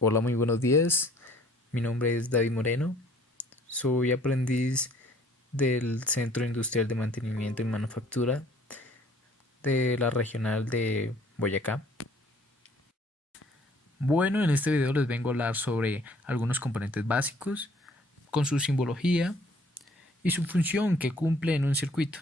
Hola, muy buenos días. Mi nombre es David Moreno. Soy aprendiz del Centro Industrial de Mantenimiento y Manufactura de la Regional de Boyacá. Bueno, en este video les vengo a hablar sobre algunos componentes básicos, con su simbología y su función que cumple en un circuito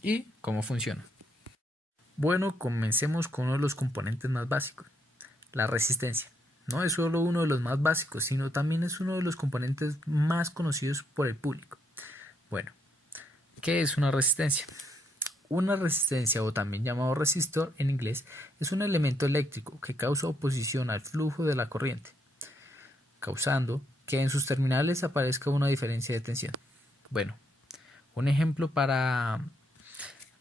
y cómo funciona. Bueno, comencemos con uno de los componentes más básicos, la resistencia. No es solo uno de los más básicos, sino también es uno de los componentes más conocidos por el público. Bueno, ¿qué es una resistencia? Una resistencia, o también llamado resistor en inglés, es un elemento eléctrico que causa oposición al flujo de la corriente, causando que en sus terminales aparezca una diferencia de tensión. Bueno, un ejemplo para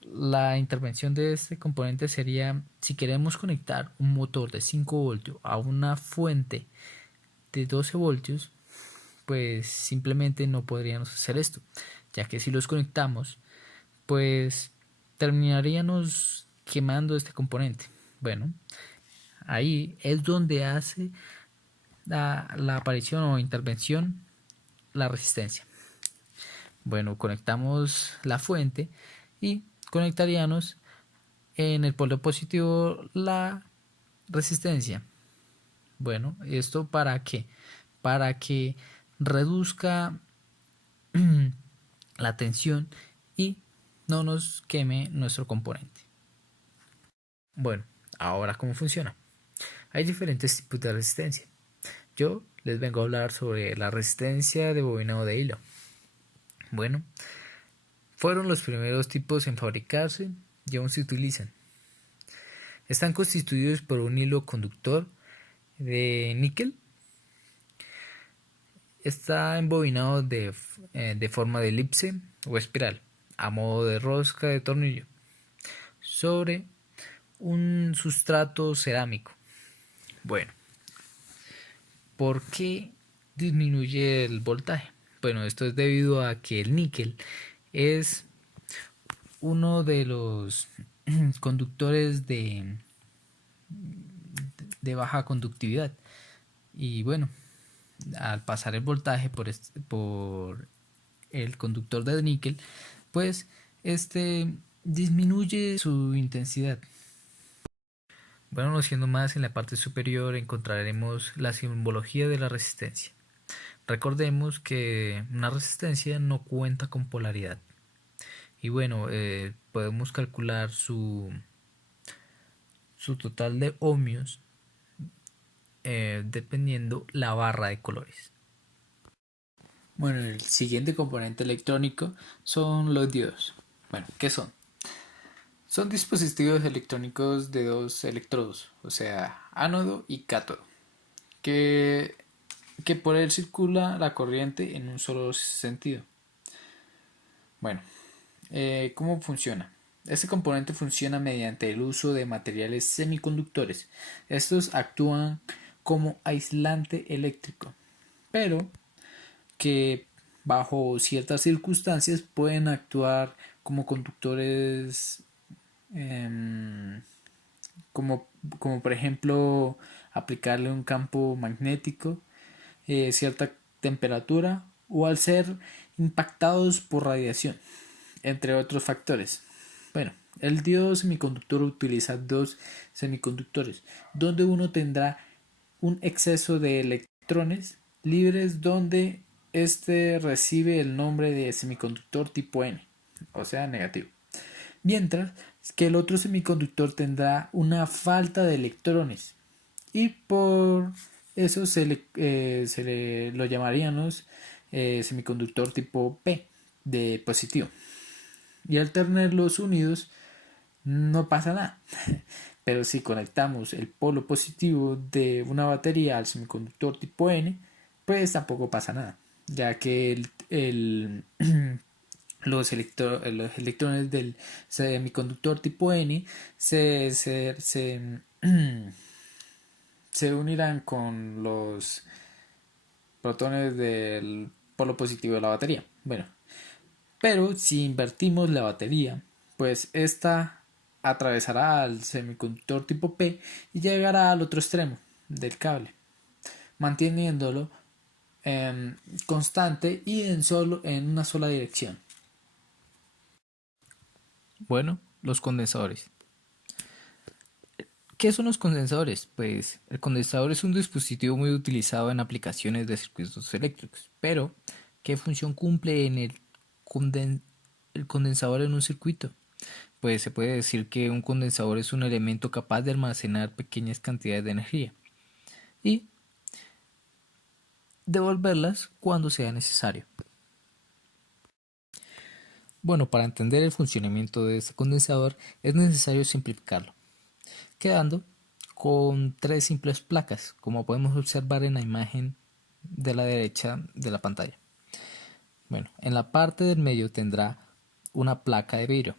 la intervención de este componente sería si queremos conectar un motor de 5 voltios a una fuente de 12 voltios, pues simplemente no podríamos hacer esto, ya que si los conectamos, pues terminaríamos quemando este componente. Bueno, ahí es donde hace la aparición o intervención la resistencia. Bueno, conectamos la fuente y conectaríamos en el polo positivo la resistencia. Bueno, ¿esto para qué? Para que reduzca la tensión y no nos queme nuestro componente. Bueno, ahora cómo funciona. Hay diferentes tipos de resistencia. Yo les vengo a hablar sobre la resistencia de bobinado de hilo. Bueno, fueron los primeros tipos en fabricarse y aún se utilizan. Están constituidos por un hilo conductor de níquel. Está embobinado de forma de elipse o espiral, a modo de rosca de tornillo, sobre un sustrato cerámico. Bueno, ¿por qué disminuye el voltaje? Bueno, esto es debido a que el níquel es uno de los conductores de baja conductividad. Y bueno, al pasar el voltaje por el conductor de níquel, pues este disminuye su intensidad. Bueno, no siendo más, en la parte superior encontraremos la simbología de la resistencia. Recordemos que una resistencia no cuenta con polaridad. Y bueno, podemos calcular su total de ohmios dependiendo la barra de colores. Bueno, el siguiente componente electrónico son los diodos. Bueno, ¿qué son? Son dispositivos electrónicos de dos electrodos, o sea, ánodo y cátodo, que, que por él circula la corriente en un solo sentido. Bueno, ¿cómo funciona? Este componente funciona mediante el uso de materiales semiconductores. Estos actúan como aislante eléctrico, pero que bajo ciertas circunstancias pueden actuar como conductores, em, como, como por ejemplo aplicarle un campo magnético, cierta temperatura o al ser impactados por radiación, entre otros factores. Bueno, el diodo semiconductor utiliza dos semiconductores, donde uno tendrá un exceso de electrones libres donde este recibe el nombre de semiconductor tipo N, o sea, negativo. Mientras que el otro semiconductor tendrá una falta de electrones y por eso lo llamaríamos semiconductor tipo P de positivo. Y al tenerlos unidos no pasa nada. Pero si conectamos el polo positivo de una batería al semiconductor tipo N, pues tampoco pasa nada, ya que los electrones del semiconductor tipo N se unirán con los protones del polo positivo de la batería. Bueno, pero si invertimos la batería, pues esta atravesará al semiconductor tipo P y llegará al otro extremo del cable. manteniéndolo constante y en una sola dirección. Bueno, los condensadores. ¿Qué son los condensadores? Pues el condensador es un dispositivo muy utilizado en aplicaciones de circuitos eléctricos, pero ¿qué función cumple en el condensador en un circuito? Pues se puede decir que un condensador es un elemento capaz de almacenar pequeñas cantidades de energía y devolverlas cuando sea necesario. Bueno, para entender el funcionamiento de este condensador es necesario simplificarlo, quedando con tres simples placas, como podemos observar en la imagen de la derecha de la pantalla. Bueno, en la parte del medio tendrá una placa de vidrio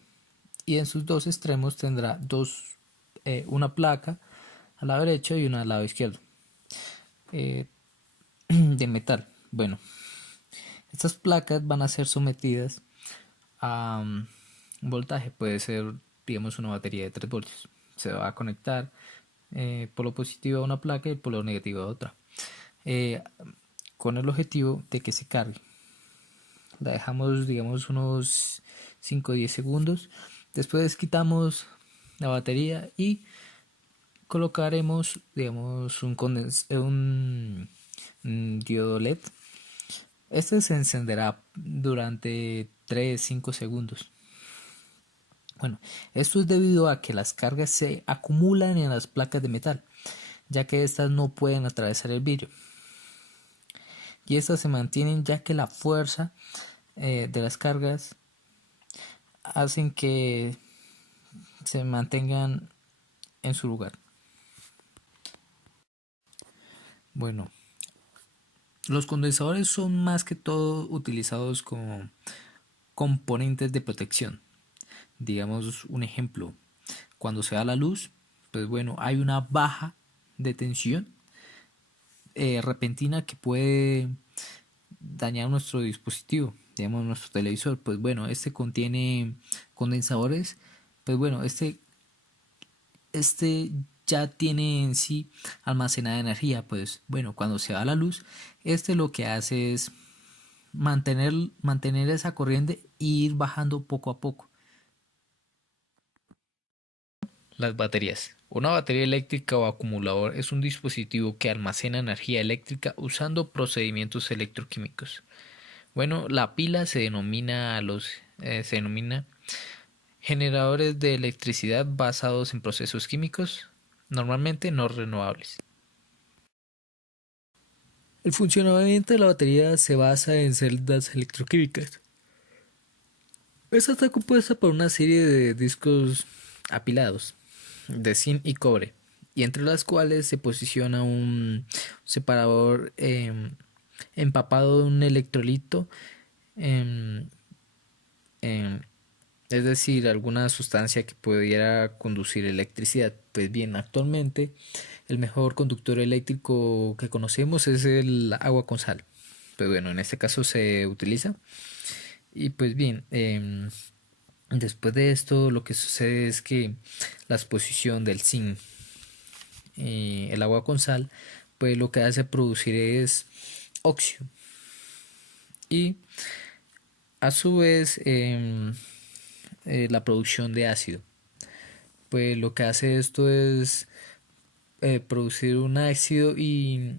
y en sus dos extremos tendrá una placa al lado derecho y una al lado izquierdo de metal. Bueno, estas placas van a ser sometidas a un voltaje, puede ser, digamos, una batería de 3 voltios. Se va a conectar polo positivo a una placa y polo negativo a otra, eh, con el objetivo de que se cargue. La dejamos, digamos, unos 5 o 10 segundos. Después quitamos la batería y colocaremos, digamos, un diodo LED. Este se encenderá durante 3-5 segundos. Bueno, esto es debido a que las cargas se acumulan en las placas de metal, ya que estas no pueden atravesar el vidrio. Y estas se mantienen ya que la fuerza de las cargas hacen que se mantengan en su lugar. Bueno, los condensadores son más que todo utilizados como componentes de protección. Digamos un ejemplo, cuando se da la luz, pues bueno, hay una baja de tensión repentina que puede dañar nuestro dispositivo, digamos nuestro televisor. Pues bueno, este contiene condensadores, pues bueno, este ya tiene en sí almacenada energía. Pues bueno, cuando se va la luz, este lo que hace es mantener esa corriente e ir bajando poco a poco. Las baterías. Una batería eléctrica o acumulador es un dispositivo que almacena energía eléctrica usando procedimientos electroquímicos. Bueno, la pila se denomina generadores de electricidad basados en procesos químicos, normalmente no renovables. El funcionamiento de la batería se basa en celdas electroquímicas. Esta está compuesta por una serie de discos apilados de zinc y cobre, y entre las cuales se posiciona un separador empapado de un electrolito, em, em, es decir, alguna sustancia que pudiera conducir electricidad. Pues bien, actualmente el mejor conductor eléctrico que conocemos es el agua con sal. Pues bueno, en este caso se utiliza. Y pues bien, después de esto lo que sucede es que la exposición del zinc y el agua con sal, pues lo que hace producir es óxido. Y a su vez la producción de ácido. Pues lo que hace esto es producir un ácido y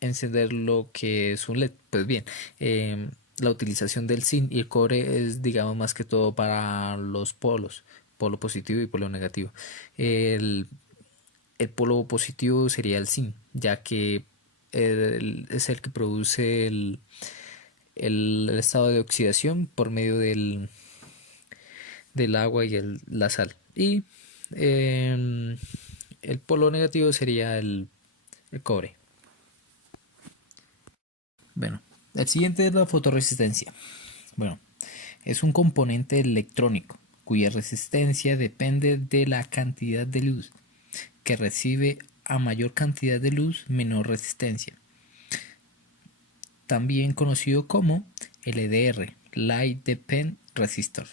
encender lo que es un LED. Pues bien, la utilización del zinc y el cobre es, digamos, más que todo para los polos, polo positivo y polo negativo. El polo positivo sería el zinc, ya que es el que produce el estado de oxidación por medio del agua y la sal. Y el polo negativo sería el cobre. Bueno, el siguiente es la fotorresistencia. Bueno, es un componente electrónico cuya resistencia depende de la cantidad de luz que recibe. A mayor cantidad de luz, menor resistencia. También conocido como LDR, Light Dependent Resistor.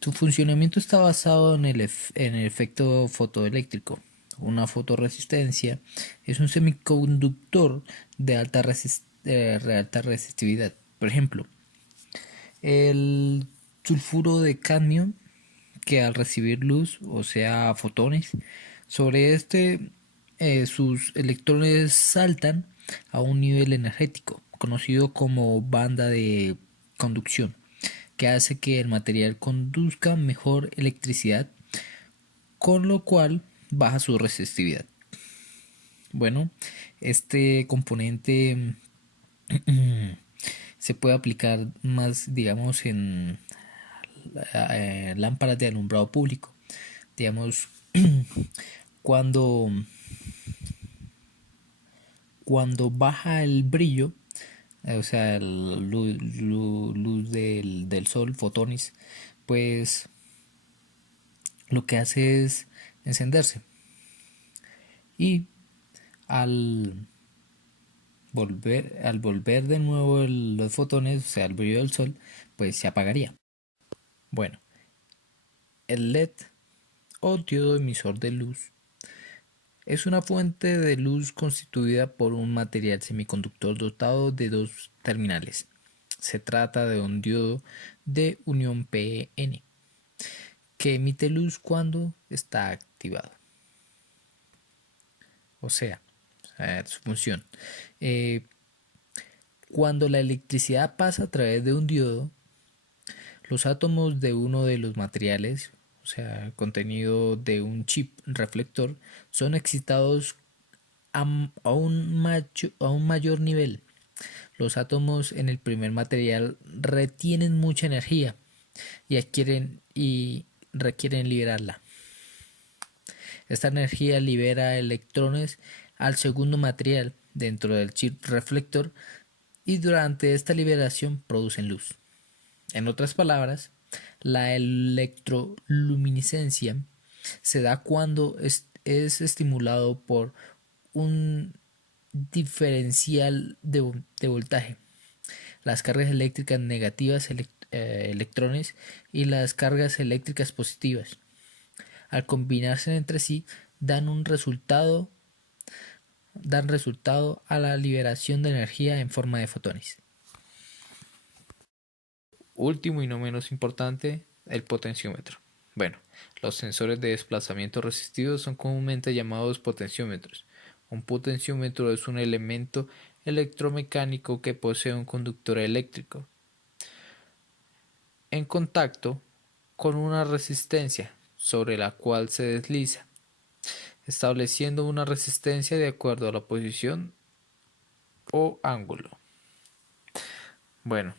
Su funcionamiento está basado en el efecto fotoeléctrico una fotorresistencia es un semiconductor de alta resistividad. Por ejemplo, el sulfuro de cadmio, que al recibir luz, o sea, fotones, sobre sus electrones saltan a un nivel energético, conocido como banda de conducción, que hace que el material conduzca mejor electricidad, con lo cual baja su resistividad. Bueno, este componente se puede aplicar más, digamos, en lámparas de alumbrado público. Digamos, cuando, cuando baja el brillo, o sea, luz del sol, fotones, pues lo que hace es encenderse. Y al al volver de nuevo los fotones, o sea, el brillo del sol, pues se apagaría. Bueno, el LED o diodo emisor de luz es una fuente de luz constituida por un material semiconductor dotado de dos terminales. Se trata de un diodo de unión PN que emite luz cuando está activado. O sea, su función. Eh, Cuando la electricidad pasa a través de un diodo, los átomos de uno de los materiales, o sea, el contenido de un chip reflector, son excitados a un mayor nivel. Los átomos en el primer material retienen mucha energía y requieren liberarla. Esta energía libera electrones al segundo material dentro del chip reflector y durante esta liberación producen luz. En otras palabras, la electroluminiscencia se da cuando es estimulado por un diferencial de voltaje. Las cargas eléctricas negativas, electrones, y las cargas eléctricas positivas, al combinarse entre sí, dan resultado a la liberación de energía en forma de fotones. Último y no menos importante, el potenciómetro. Bueno, los sensores de desplazamiento resistido son comúnmente llamados potenciómetros. Un potenciómetro es un elemento electromecánico que posee un conductor eléctrico en contacto con una resistencia sobre la cual se desliza, estableciendo una resistencia de acuerdo a la posición o ángulo. Bueno,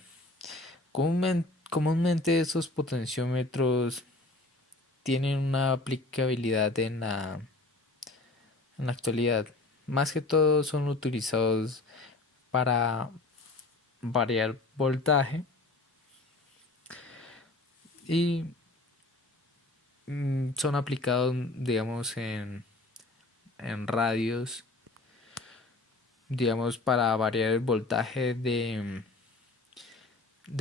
comúnmente estos potenciómetros tienen una aplicabilidad en la actualidad. Más que todo son utilizados para variar voltaje y son aplicados, digamos, en radios, digamos, para variar el voltaje de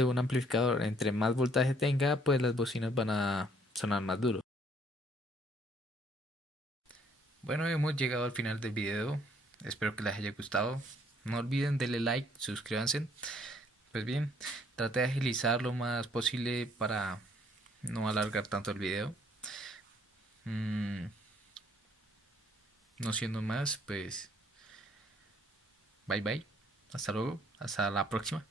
un amplificador. Entre más voltaje tenga, pues las bocinas van a sonar más duro. Bueno, hemos llegado al final del video. Espero que les haya gustado. No olviden darle like, suscríbanse. Pues bien, traté de agilizar lo más posible para no alargar tanto el video. No siendo más, pues bye bye. Hasta luego. Hasta la próxima.